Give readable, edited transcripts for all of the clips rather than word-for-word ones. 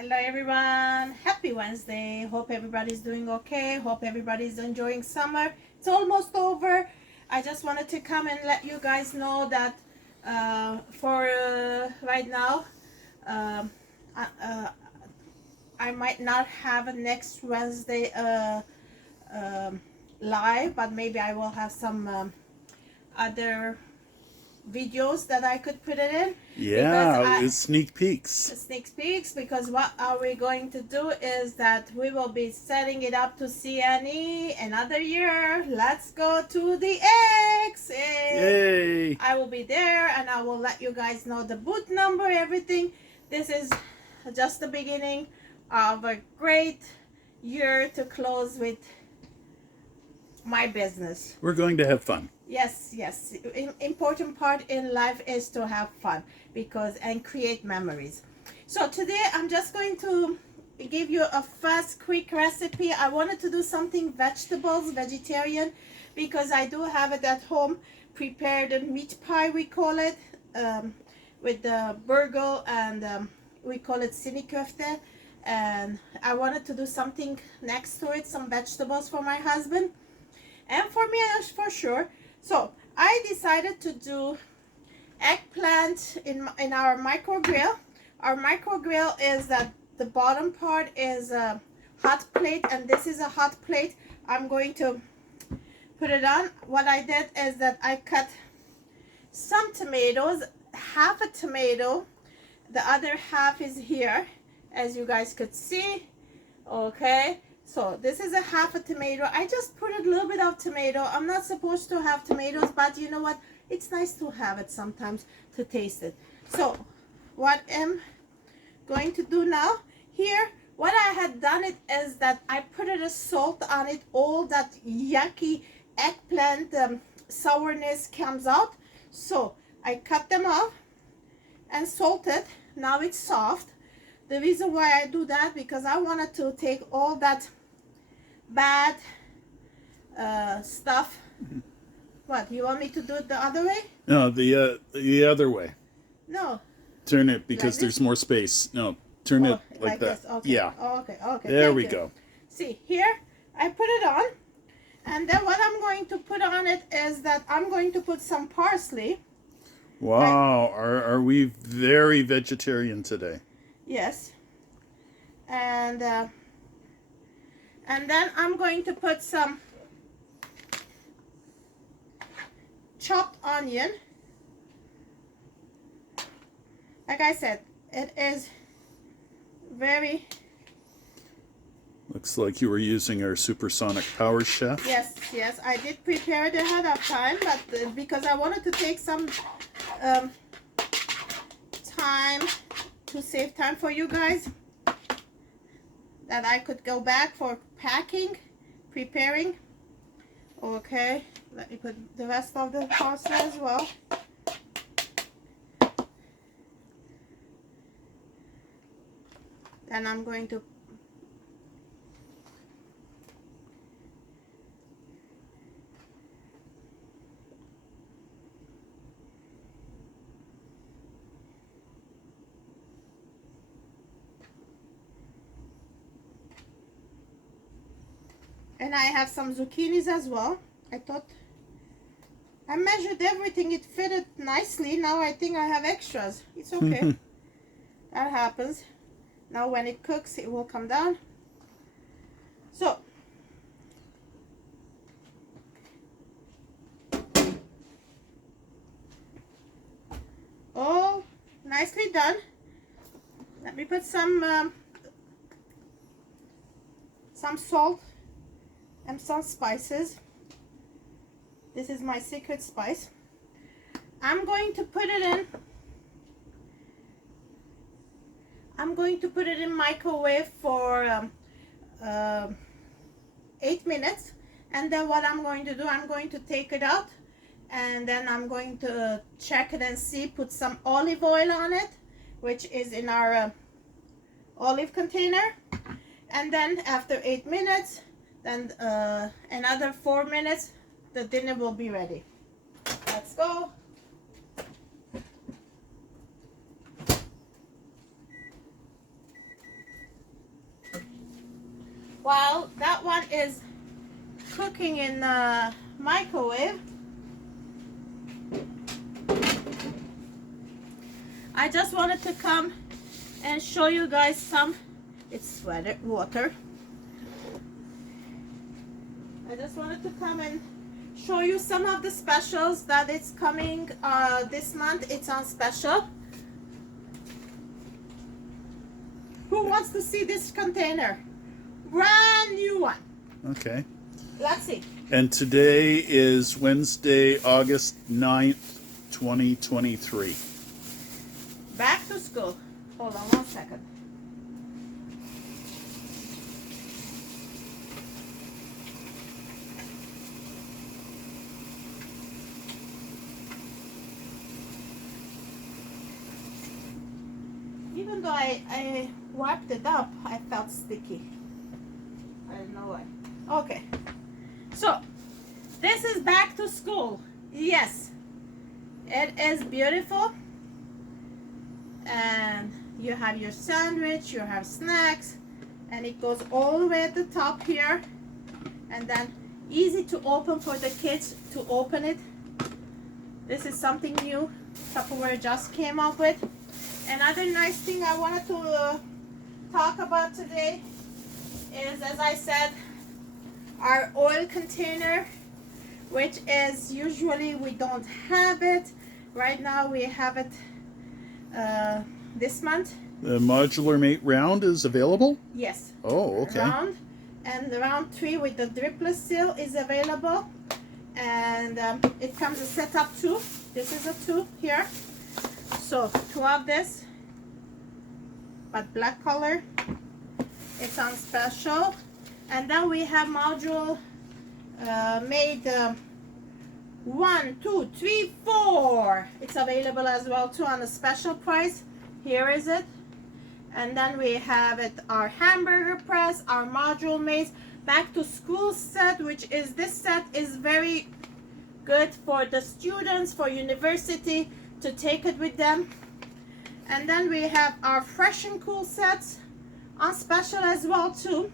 Hello everyone, happy Wednesday. Hope everybody's doing okay. Hope everybody's enjoying summer. It's almost over. I just wanted to come and let you guys know that for right now, um, I, uh, I might not have a next Wednesday um, live, but maybe I will have some other videos that I could put it in. Yeah, it's sneak peeks. Because what are we going to do is that we will be setting it up to CNE another year. Let's go to the X. Yay! I will be there and I will let you guys know the booth number, everything. This is just the beginning of a great year to close with my business. We're going to have fun. Yes. Important part in life is to have fun and create memories. So today I'm just going to give you a fast, quick recipe. I wanted to do something vegetarian, because I do have it at home. Prepared meat pie, we call it, with the burger, and we call it sinikofte. And I wanted to do something next to it, some vegetables for my husband and for me for sure. So I decided to do eggplant in our micro grill. Our micro grill is that the bottom part is a hot plate, and this is a hot plate. I'm going to put it on. What I did is that I cut some tomatoes, half a tomato, the other half is here, as you guys could see. Okay, so this is a half a tomato. I just put a little bit of tomato. I'm not supposed to have tomatoes, but you know what? It's nice to have it sometimes to taste it. So what I'm going to do now here, what I had done it is that I put a salt on it. All that yucky eggplant sourness comes out. So I cut them off and salt it. Now it's soft. The reason why I do that, because I wanted to take all that bad stuff. What, you want me to do it the other way? No, the other way. No. Turn it because Like there's more space. No, turn it like that. This. Okay. Yeah. Okay. There we go. See, here I put it on, and then what I'm going to put on it is that I'm going to put some parsley. Wow, are we very vegetarian today? Yes. And then I'm going to put some chopped onion. Like I said, it is very... Looks like you were using our supersonic power chef. Yes, I did prepare it ahead of time, but because I wanted to take some time to save time for you guys, that I could go back for preparing. Okay, let me put the rest of the pasta as well. Then I'm going to and I have some zucchinis as well. I thought I measured everything, it fitted nicely. Now I think I have extras. It's okay. That happens. Now when it cooks, it will come down. So all nicely done. Let me put some salt and some spices. This is my secret spice. I'm going to put it in microwave for 8 minutes, and then what I'm going to do, I'm going to take it out, and then I'm going to check it and see, put some olive oil on it, which is in our olive container, and then after 8 minutes, then another 4 minutes, the dinner will be ready. Let's go. while that one is cooking in the microwave, I just wanted to come and show you guys some, it's water. I just wanted to come and show you some of the specials that it's coming this month. It's on special. Who wants to see this container? Brand new one. Okay. Let's see. And today is Wednesday, August 9th, 2023. Back to school. Hold on 1 second. Even though I wiped it up, I felt sticky. I don't know why. Okay. So, this is back to school. Yes. It is beautiful. And you have your sandwich, you have snacks, and it goes all the way at the top here. And then easy to open for the kids to open it. This is something new Tuppeware just came up with. Another nice thing I wanted to talk about today is, as I said, our oil container, which is usually we don't have it. Right now we have it this month. The modular mate round is available? Yes. Oh, okay. Round, and the round 3 with the dripless seal is available, and it comes a set up 2. This is a 2 here. So 2 of this, but black color. It's on special. And then we have module made 1, 2, 3, 4. It's available as well too on a special price. Here is it. And then we have it, our hamburger press, our module made back to school set, which is, this set is very good for the students, for university, to take it with them. And then we have our fresh and cool sets on special as well too.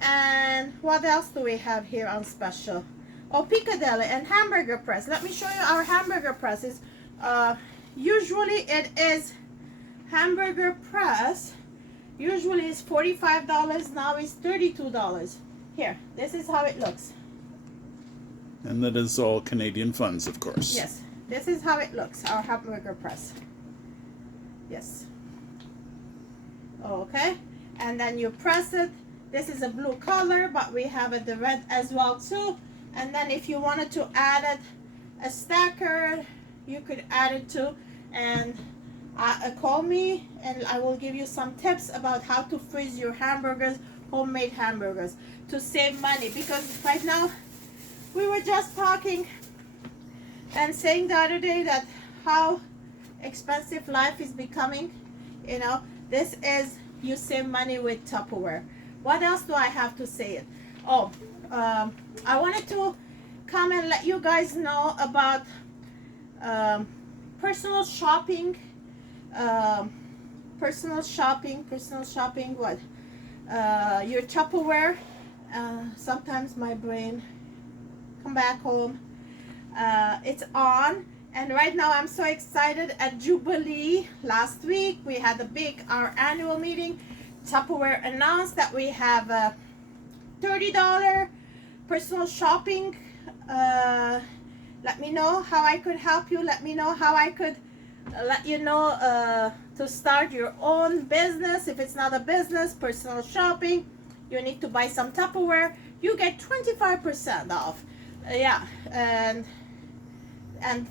And what else do we have here on special? Oh, Piccadilly and hamburger press. Let me show you our hamburger presses. Usually it is hamburger press. Usually it's $45. Now it's $32. Here, this is how it looks. And that is all Canadian funds, of course. Yes, this is how it looks, our hamburger press. Yes. Okay, and then you press it. This is a blue color, but we have it the red as well too. And then if you wanted to add it a stacker, you could add it too. And call me and I will give you some tips about how to freeze your hamburgers, homemade hamburgers, to save money. Because right now we were just talking and saying the other day that how expensive life is becoming. You know, this is, you save money with Tuppeware. What else do I have to say it? Oh, I wanted to come and let you guys know about personal shopping. Personal shopping, what? Your Tuppeware. Sometimes my brain come back home. It's on. And right now I'm so excited. At Jubilee last week we had our annual meeting. Tuppeware announced that we have a $30 personal shopping. Let me know how I could help you. Let me know how I could let you know to start your own business. If it's not a business, personal shopping, you need to buy some Tuppeware. You get 25% off. Yeah, and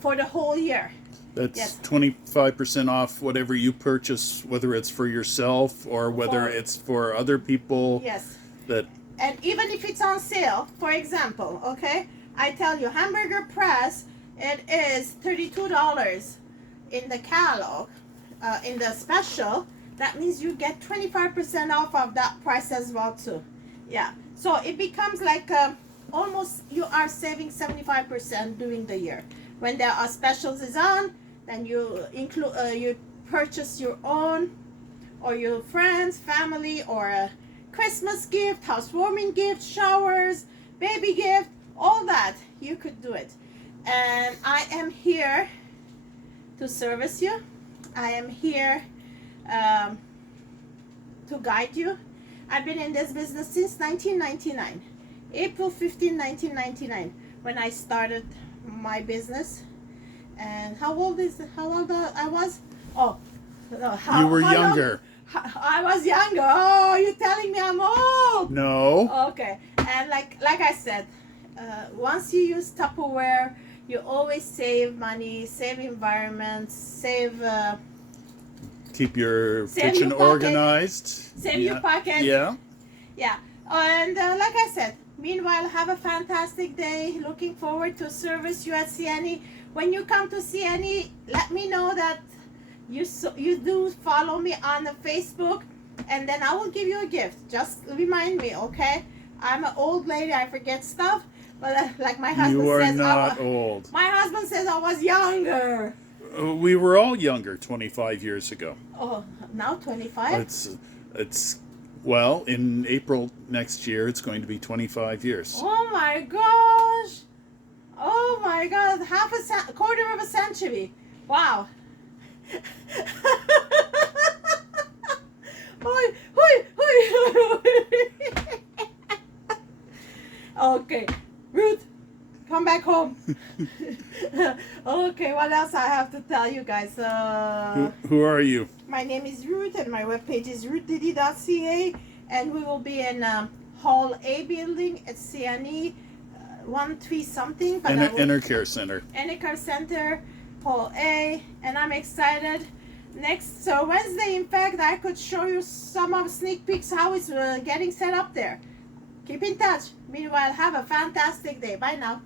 for the whole year. That's yes. 25% off whatever you purchase, whether it's for yourself or whether it's for other people. Yes. That. And even if it's on sale, for example, okay, I tell you, hamburger press, it is $32 in the catalog, in the special. That means you get 25% off of that price as well too. Yeah. So it becomes like almost you are saving 75% during the year. When there are specials is on, then you include you purchase your own, or your friends, family, or Christmas gift, housewarming gift, showers, baby gift, all that, you could do it. And I am here to service you. I am here to guide you. I've been in this business since 1999, April 15, 1999, when I started my business. And how old I was? Oh, no, You were how long- younger. I was younger. Oh, you're telling me I'm old. No. Okay, and like I said, once you use Tupperware, you always save money, save environment, save Keep your Save kitchen your pocket. organized. Save your pocket. Yeah. yeah. And like I said, meanwhile, have a fantastic day. Looking forward to service you at CNE. When you come to CNE, let me know that you do follow me on the Facebook, and then I will give you a gift. Just remind me, okay? I'm an old lady. I forget stuff. But like my husband You are says, not old. my husband says I was younger. We were all younger 25 years ago. Oh, now 25? It's well, in April next year, it's going to be 25 years. Oh my gosh! Oh my god, quarter of a century. Wow. Hoi, hoi, hoi, hoi. Okay, Ruth, come back home. Okay, what else I have to tell you guys? Who are you? My name is Ruth, and my webpage is ruthdd.ca, and we will be in Hall A building at CNE 13 something. But Intercare Center. Enercare Center, Hall A, and I'm excited. So Wednesday, in fact, I could show you some of sneak peeks how it's getting set up there. Keep in touch. Meanwhile, have a fantastic day. Bye now.